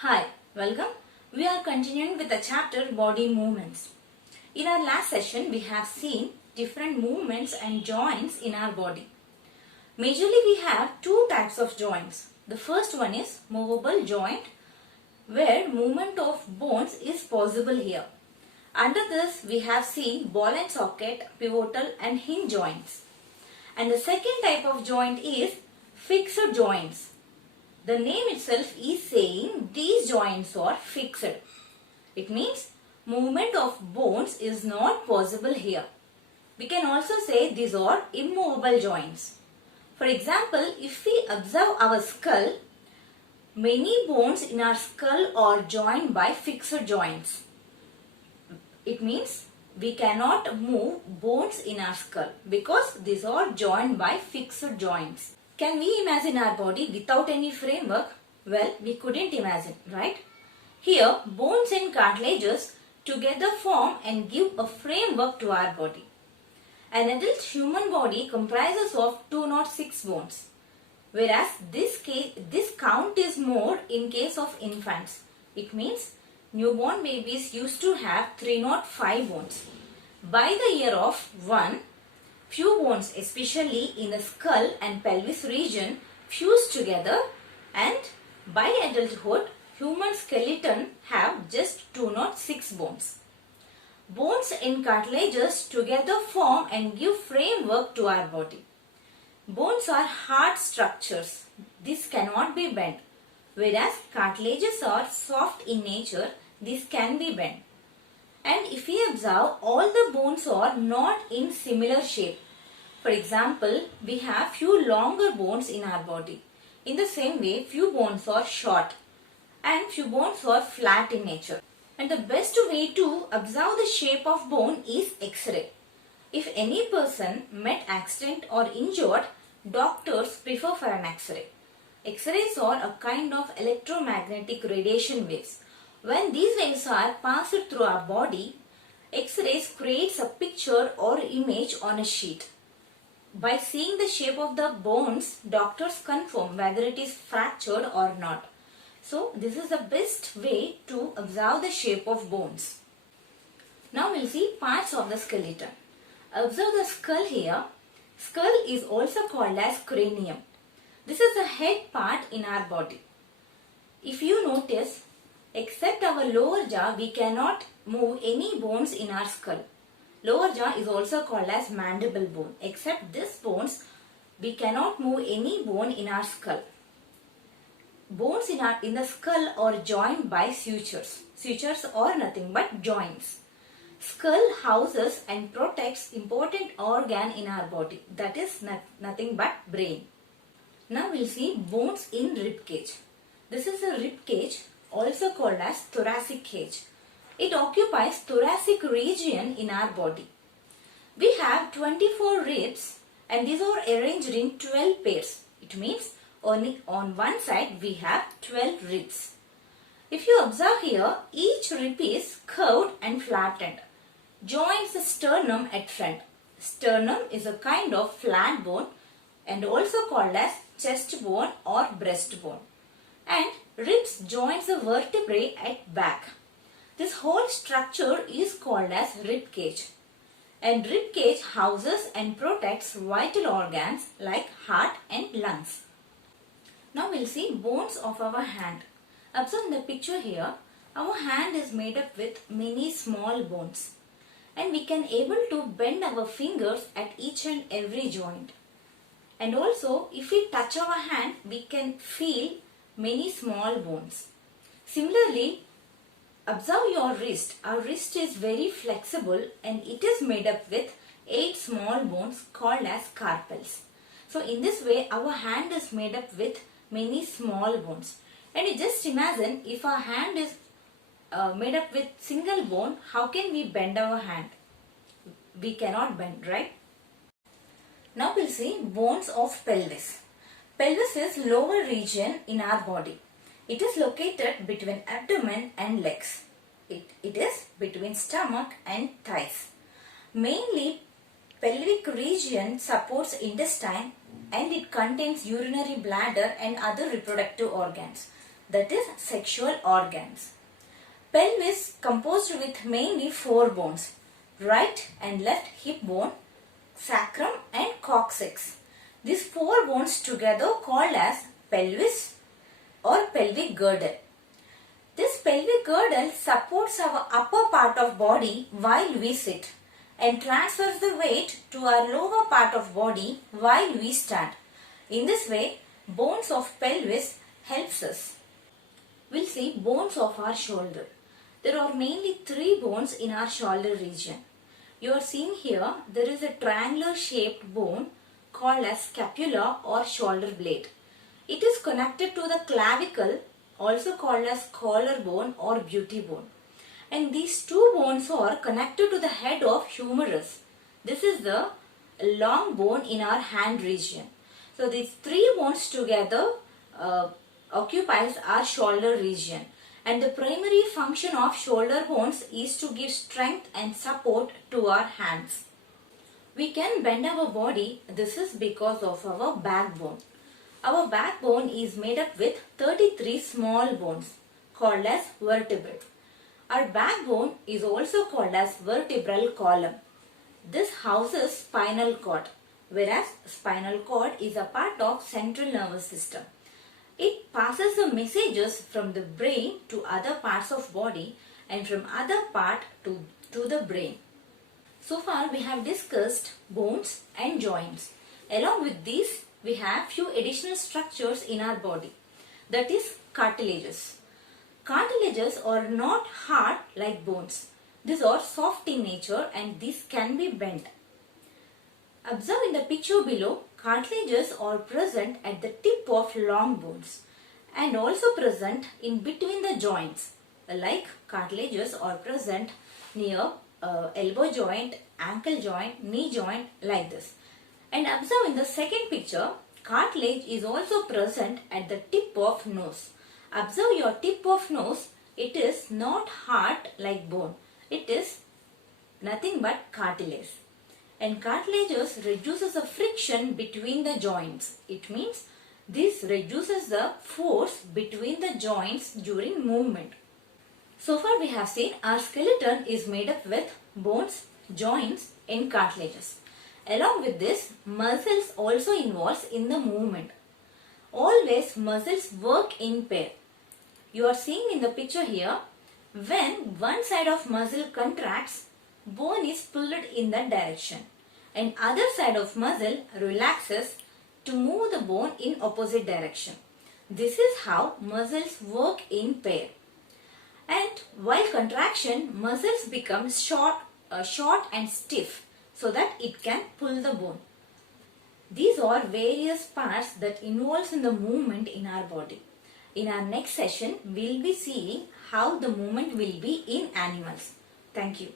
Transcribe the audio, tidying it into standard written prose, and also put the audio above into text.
Hi, welcome. We are continuing with the chapter Body Movements. In our last session, we have seen different movements and joints in our body. Majorly, we have two types of joints. The first one is movable joint, where movement of bones is possible here. Under this, we have seen ball and socket, pivotal and hinge joints. And the second type of joint is fixed joints. The name itself is saying these joints are fixed. It means movement of bones is not possible here. We can also say these are immovable joints. For example, if we observe our skull, many bones in our skull are joined by fixed joints. It means we cannot move bones in our skull because these are joined by fixed joints. Can we imagine our body without any framework? Well, we couldn't imagine, right? Here, bones and cartilages together form and give a framework to our body. An adult human body comprises of 206 bones, whereas this count is more in case of infants. It means newborn babies used to have 305 bones. By the year of 1, few bones, especially in the skull and pelvis region, fuse together, and by adulthood, human skeleton have just 206 bones. Bones and cartilages together form and give framework to our body. Bones are hard structures. This cannot be bent, whereas cartilages are soft in nature. This can be bent. And if we observe, all the bones are not in similar shape. For example, we have few longer bones in our body. In the same way, few bones are short and few bones are flat in nature. And the best way to observe the shape of bone is X-ray. If any person met accident or injured, doctors prefer for an X-ray. X-rays are a kind of electromagnetic radiation waves. When these waves are passed through our body, X-rays creates a picture or image on a sheet. By seeing the shape of the bones, doctors confirm whether it is fractured or not. So, this is the best way to observe the shape of bones. Now, we will see parts of the skeleton. Observe the skull here. Skull is also called as cranium. This is the head part in our body. If you notice, except our lower jaw, we cannot move any bones in our skull. Lower jaw is also called as mandible bone. Except this bones, we cannot move any bone in our skull. Bones in the skull are joined by sutures. Sutures are nothing but joints. Skull houses and protects important organ in our body. That is nothing but brain. Now we will see bones in rib cage. This is a rib cage, also called as thoracic cage. It occupies thoracic region in our body. We have 24 ribs and these are arranged in 12 pairs. It means on one side we have 12 ribs. If you observe here, each rib is curved and flattened. Joins the sternum at front. Sternum is a kind of flat bone and also called as chest bone or breast bone. And ribs joins the vertebrae at back. This whole structure is called as rib cage. And rib cage houses and protects vital organs like heart and lungs. Now we will see bones of our hand. Observe the picture here. Our hand is made up with many small bones. And we can able to bend our fingers at each and every joint. And also, if we touch our hand, we can feel many small bones. Similarly, observe your wrist. Our wrist is very flexible and it is made up with 8 small bones called as carpals. So in this way, our hand is made up with many small bones. And you just imagine, if our hand is made up with single bone, how can we bend our hand? We cannot bend, right? Now we'll see bones of pelvis. Pelvis is lower region in our body. It is located between abdomen and legs. It is between stomach and thighs. Mainly, pelvic region supports intestine and it contains urinary bladder and other reproductive organs. that is sexual organs. Pelvis composed with mainly 4 bones, right and left hip bone, sacrum and coccyx. These 4 bones together called as pelvis or pelvic girdle. This pelvic girdle supports our upper part of body while we sit and transfers the weight to our lower part of body while we stand. In this way, bones of pelvis helps us. We'll see bones of our shoulder. There are mainly 3 bones in our shoulder region. You are seeing here there is a triangular shaped bone called as scapula or shoulder blade. It is connected to the clavicle, also called as collarbone or beauty bone. And these 2 bones are connected to the head of humerus. This is the long bone in our hand region. So these 3 bones together occupies our shoulder region. And the primary function of shoulder bones is to give strength and support to our hands. We can bend our body. This is because of our backbone. Our backbone is made up with 33 small bones called as vertebrae. Our backbone is also called as vertebral column. This houses spinal cord, whereas spinal cord is a part of central nervous system. It passes the messages from the brain to other parts of body and from other part to the brain. So far we have discussed bones and joints. Along with these, we have few additional structures in our body. That is cartilages. Cartilages are not hard like bones. These are soft in nature and these can be bent. Observe in the picture below, cartilages are present at the tip of long bones and also present in between the joints. Like cartilages are present near elbow joint, ankle joint, knee joint, like this. And observe in the second picture, cartilage is also present at the tip of nose. Observe your tip of nose. It is not hard like bone. It is nothing but cartilage. And cartilages reduces the friction between the joints. It means this reduces the force between the joints during movement. So far we have seen our skeleton is made up with bones, joints and cartilages. Along with this, muscles also involved in the movement. Always muscles work in pair. You are seeing in the picture here, when one side of muscle contracts, bone is pulled in that direction and other side of muscle relaxes to move the bone in opposite direction. This is how muscles work in pair. And while contraction, muscles become short and stiff so that it can pull the bone. These are various parts that involves in the movement in our body. In our next session, we will be seeing how the movement will be in animals. Thank you.